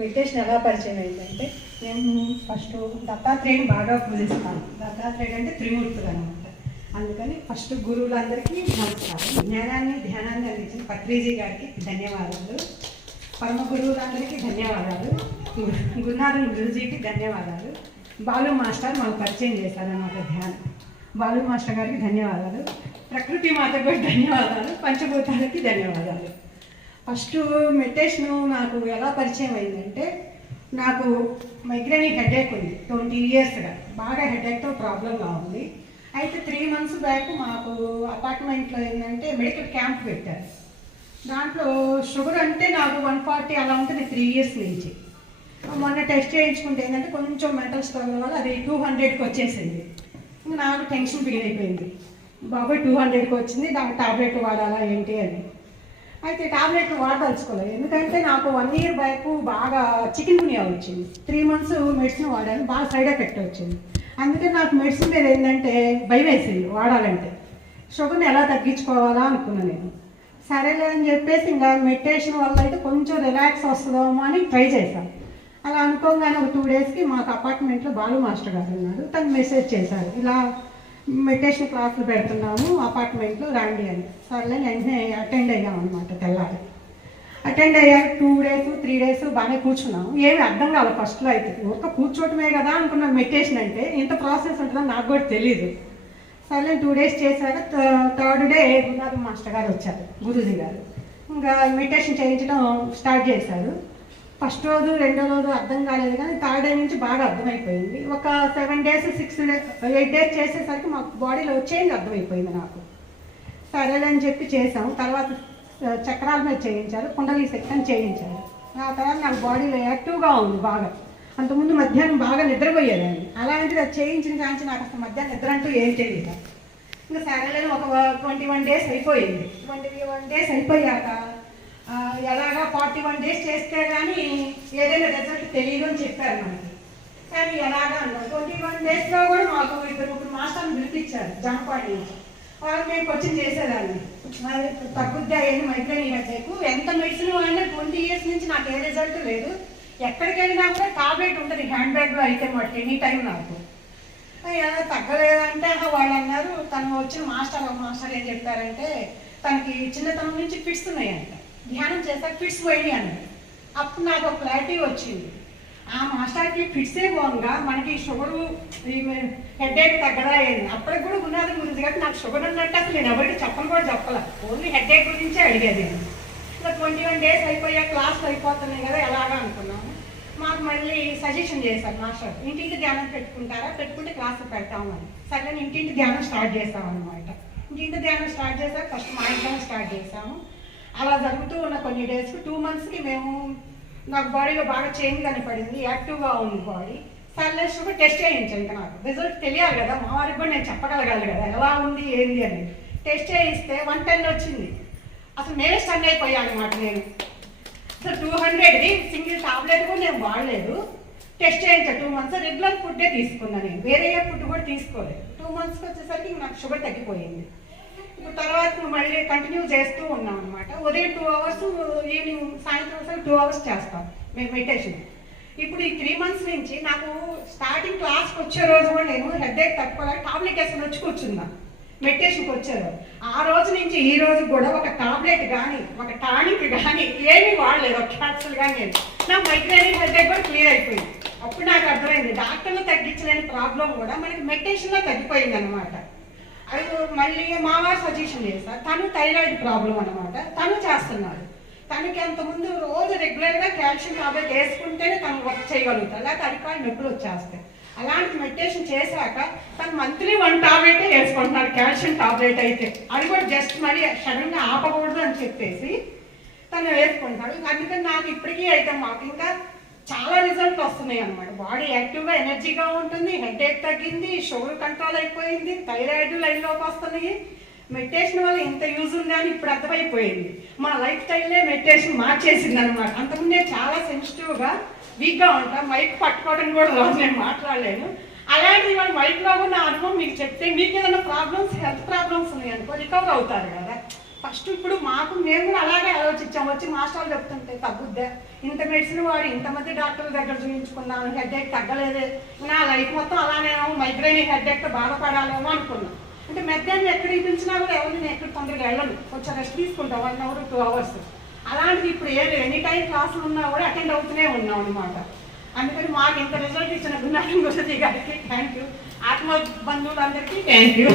Meditation ఎలా పరిచయం అయిందంటే, నేను ఫస్ట్ దత్తాత్రేయుని బాగా పూజిస్తాను. దత్తాత్రేయుడు అంటే త్రిమూర్తులు అనమాట. అందుకని ఫస్ట్ గురువులందరికీ నమస్కారం. ధ్యానాన్ని అందించిన పత్రిజీ గారికి ధన్యవాదాలు. పరమ గురువులందరికీ ధన్యవాదాలు. గురునాథన్ గురుజీకి ధన్యవాదాలు. బాలు మాస్టర్ మాకు పరిచయం చేశారన్నమాట ధ్యానం. బాలు మాస్టర్ గారికి ధన్యవాదాలు. ప్రకృతి మాతకు కూడా ధన్యవాదాలు. పంచభూతాలకి ధన్యవాదాలు. ఫస్ట్ మెడిటేషను నాకు ఎలా పరిచయం అయిందంటే, నాకు మైగ్రేనిక్ హెడేక్ ఉంది 20 ఇయర్స్గా. బాగా హెడేక్తో ప్రాబ్లంగా ఉంది. అయితే 3 months బ్యాక్ మాకు అపార్ట్మెంట్లో ఏంటంటే మెడికల్ క్యాంప్ పెట్టారు. దాంట్లో షుగర్ అంటే నాకు 140 అలా ఉంటుంది 3 years నుంచి. మొన్న టెస్ట్ చేయించుకుంటే ఏంటంటే కొంచెం మెంటల్ స్ట్రగుల్ వల్ల అది 200కి వచ్చేసింది. నాకు టెన్షన్ బిగిన్ అయిపోయింది. బాబాయ్ 200కి వచ్చింది, దానికి టాబ్లెట్ వాడాలా ఏంటి అని. అయితే టాబ్లెట్లు వాడదలుచుకోలేదు. ఎందుకంటే నాకు 1 year బ్యాక్ బాగా చికెన్ గునియా వచ్చింది. 3 months మెడిసిన్ వాడాను, బాగా సైడ్ ఎఫెక్ట్ వచ్చింది. అందుకని నాకు మెడిసిన్ మీద ఏంటంటే భయం వేసింది వాడాలంటే. షుగర్ని ఎలా తగ్గించుకోవాలా అనుకున్నాను నేను. సరేలే అని చెప్పేసి ఇంకా మెడిటేషన్ వల్ల అయితే కొంచెం రిలాక్స్ వస్తుందేమో అని ట్రై చేశాను. అలా అనుకోగానే ఒక 2 daysకి మాకు అపార్ట్మెంట్లో బాలు మాస్టర్ గారు ఉన్నారు. తను మెసేజ్ చేశారు, ఇలా మెడిటేషన్ క్లాసులు పెడుతున్నాము అపార్ట్మెంట్లో రండి అని. సర్లే వెంటనే అటెండ్ అయ్యాం అనమాట. తెల్లారి అటెండ్ అయ్యాక 2 days 3 days బాగానే కూర్చున్నాము. ఏమి అర్థం కాదు ఫస్ట్లో అయితే. ఒక కూర్చోవటమే కదా అనుకున్నాం. మెడిటేషన్ అంటే ఇంత ప్రాసెస్ ఉంటుందని నాకు కూడా తెలీదు. సర్లే 2 days చేశాక 3rd day గురునాథన్ మాస్టర్ గారు వచ్చారు, గురూజీ గారు. ఇంకా మెడిటేషన్ చేయించడం స్టార్ట్ చేశారు. ఫస్ట్ రోజు 2వ రోజు అర్థం కాలేదు, కానీ 3rd day నుంచి బాగా అర్థమైపోయింది. ఒక 7 days 6 days 8 days చేసేసరికి మాకు బాడీలో చేంజ్ అర్థమైపోయింది నాకు. సరేలే అని చెప్పి చేసాము. తర్వాత చక్రాల మీద చేయించారు, కుండలి శక్తిని చేయించారు. ఆ తర్వాత నాకు బాడీలో యాక్టివ్గా ఉంది బాగా. అంతకుముందు మధ్యాహ్నం బాగా నిద్రపోయేదాన్ని. అలాంటిది అది చేయించిన కాంచి నాకు అసలు మధ్యాహ్నం నిద్ర అంటూ ఏం తెలియదు. ఇంకా సరేలేని ఒక 21 days అయిపోయింది. 21 days అయిపోయాక ఎలాగా 41 days చేస్తే కానీ ఏదైనా రిజల్ట్ తెలియదు అని చెప్పారు మనకి. కానీ ఎలాగా అన్నారు. 21 daysలో కూడా మాకు 2-3 మాస్టర్ని పిలిపించారు జాంపాడి నుంచి. వాళ్ళు మేము కోచింగ్ చేసేదాన్ని. తగ్గుద్దా ఏంటి మైగ్రేన్ హెడేక్, ఎంత మెడిసిన్ వాడినా 20 years నుంచి నాకు ఏ రిజల్ట్ లేదు. ఎక్కడికి వెళ్ళినా కూడా టాబ్లెట్ ఉంటుంది హ్యాండ్ బ్యాగ్లో అయితే మటుకు ఎనీ టైం నాకు. తగ్గలేదంటే వాళ్ళు అన్నారు, తను వచ్చిన మాస్టర్ ఏం చెప్పారంటే, తనకి చిన్నతనం నుంచి ఫిట్స్ ఉన్నాయంట. ధ్యానం చేస్తాక ఫిట్స్ పోయి అన్నారు. అప్పుడు నాకు ఒక క్లారిటీ వచ్చింది. ఆ మాస్టర్కి ఫిట్సే పోగా మనకి షుగరు హెడేక్ తగ్గదా అయింది. అప్పటికి కూడా గురునాథన్ గురించి కాబట్టి నాకు షుగర్ ఉన్నట్టు అసలు నేను ఎవరికి చెప్పలే. ఓన్లీ హెడేక్ గురించే అడిగేది. ఇంకా 21 days అయిపోయా, క్లాసులు అయిపోతున్నాయి కదా ఎలాగా అనుకున్నాము. మాకు మళ్ళీ సజెషన్ చేశారు మాస్టర్, ఇంటింటి ధ్యానం పెట్టుకుంటే క్లాసులు పెడతామని. సరే ఇంటింటి ధ్యానం స్టార్ట్ చేస్తామన్నమాట. ఇంటింటి ధ్యానం స్టార్ట్ చేశాక ఫస్ట్ మా ఇంట్లో స్టార్ట్ చేసాము. అలా జరుగుతూ ఉన్న కొన్ని డేస్కి 2 monthsకి మేము నాకు బాడీలో బాగా చేంజ్ కనపడింది, యాక్టివ్గా ఉంది బాడీ. సర్లే షుగర్ టెస్ట్ చేయించాను. ఇంకా నాకు రిజల్ట్ తెలియాలి కదా, మా వారికి కూడా నేను చెప్పగలగాలి కదా ఎలా ఉంది ఏంది అని. టెస్ట్ చేయిస్తే 110 వచ్చింది. అసలు నేనే స్టన్ అయిపోయాను అనమాట. నేను అసలు 200ది సింగిల్ టాబ్లెట్ కూడా నేను వాడలేదు. టెస్ట్ చేయించాను. 2 months రెగ్యులర్ ఫుడ్డే తీసుకున్నాను నేను, వేరే ఫుడ్ కూడా తీసుకోలేదు. 2 monthsకి వచ్చేసరికి నాకు షుగర్ తగ్గిపోయింది. ఇప్పుడు తర్వాత మళ్ళీ కంటిన్యూ చేస్తూ ఉన్నాం అనమాట. ఉదయం 2 hours, ఈవినింగ్ సాయంత్రం 2 hours చేస్తాం మేము మెడిటేషన్. ఇప్పుడు ఈ 3 months నుంచి నాకు స్టార్టింగ్ క్లాస్కి వచ్చే రోజు కూడా నేను హెడేక్ తక్కువ టాబ్లెట్ వేసుకొని వచ్చి కూర్చున్నా మెడిటేషన్కి వచ్చారు. ఆ రోజు నుంచి ఈ రోజు కూడా ఒక టాబ్లెట్ కానీ ఒక టానిక్ కానీ ఏమీ వాడలేదు, ఒక క్యాప్సూల్ కానీ లేదు. నా మైగ్రేన్ హెడేక్ కూడా క్లియర్ అయిపోయింది. అప్పుడు నాకు అర్థమైంది డాక్టర్లు తగ్గించలేని ప్రాబ్లం కూడా మనకి మెడిటేషన్లో తగ్గిపోయింది అనమాట. అది మళ్ళీ మా వారు సజెషన్ చేస్తారు. తను థైరాయిడ్ ప్రాబ్లం అనమాట, తను చేస్తున్నాడు. తనకి అంతకుముందు రోజు రెగ్యులర్గా కాల్షియం టాబ్లెట్ వేసుకుంటేనే తను వర్క్ చేయగలుగుతారు, లేకపోతే అరికాయలు నొప్పులు వచ్చేస్తాయి. అలాంటి మెడిటేషన్ చేశాక తను మంత్లీ 1 టాబ్లెటే వేసుకుంటున్నాడు, కాల్షియం టాబ్లెట్ అయితే. అది కూడా జస్ట్ మళ్ళీ సడన్గా ఆపకూడదు అని చెప్పేసి తను వేసుకుంటాడు. అందుకని నాకు ఇప్పటికీ అయితే మాకు ఇంకా చాలా రిజల్ట్ వస్తున్నాయి అనమాట. బాడీ యాక్టివ్గా ఎనర్జీగా ఉంటుంది, హెడేక్ తగ్గింది, షుగర్ కంట్రోల్ అయిపోయింది, థైరాయిడ్ లైన్లోకి వస్తున్నాయి. మెడిటేషన్ వల్ల ఇంత యూజ్ ఉంది అని ఇప్పుడు అర్థమైపోయింది. మా లైఫ్ స్టైల్లే మెడిటేషన్ మార్చేసింది అనమాట. అంతకుముందే చాలా సెన్సిటివ్గా వీక్గా ఉంటాం, మైక్ పట్టుకోవడం కూడా రాదు, నేను మాట్లాడలేను. అలాంటిది వాళ్ళు మైక్లో ఉన్న అనుభవం మీకు చెప్తే మీకు ఏదైనా ప్రాబ్లమ్స్ హెల్త్ ప్రాబ్లమ్స్ ఉన్నాయి అనుకో రికవర్ అవుతారు కదా. ఫస్ట్ ఇప్పుడు మేము కూడా అలాగే ఆలోచించాం. వచ్చి మాస్టర్లు చెప్తుంటే తగ్గుద్దా, ఇంత మెడిసిన్ వాడి ఇంతమంది డాక్టర్ల దగ్గర చూపించుకున్నాను, హెడ్ఏక్ తగ్గలేదే, నా లైఫ్ మొత్తం అలానేమో మైగ్రేన్ హెడ్ఏక్తో బాధపడాలేమో అనుకున్నాను. అంటే మధ్యాహ్నం ఎక్కడికి పిలిచినా కూడా నేను ఎక్కడ తొందరగా వెళ్ళను, కొంచెం రెస్ట్ తీసుకుంటాం 1 hour 2 hours. అలాంటిది ఇప్పుడు ఎనీ టైం క్లాసులు ఉన్నా కూడా అటెండ్ అవుతూనే ఉన్నాం అనమాట. అందుకని మాకు ఇంత రిజల్ట్ ఇచ్చిన గురునాథన్ గురుజీ గారికి థ్యాంక్ యూ, ఆత్మ బంధువులందరికీ థ్యాంక్ యూ.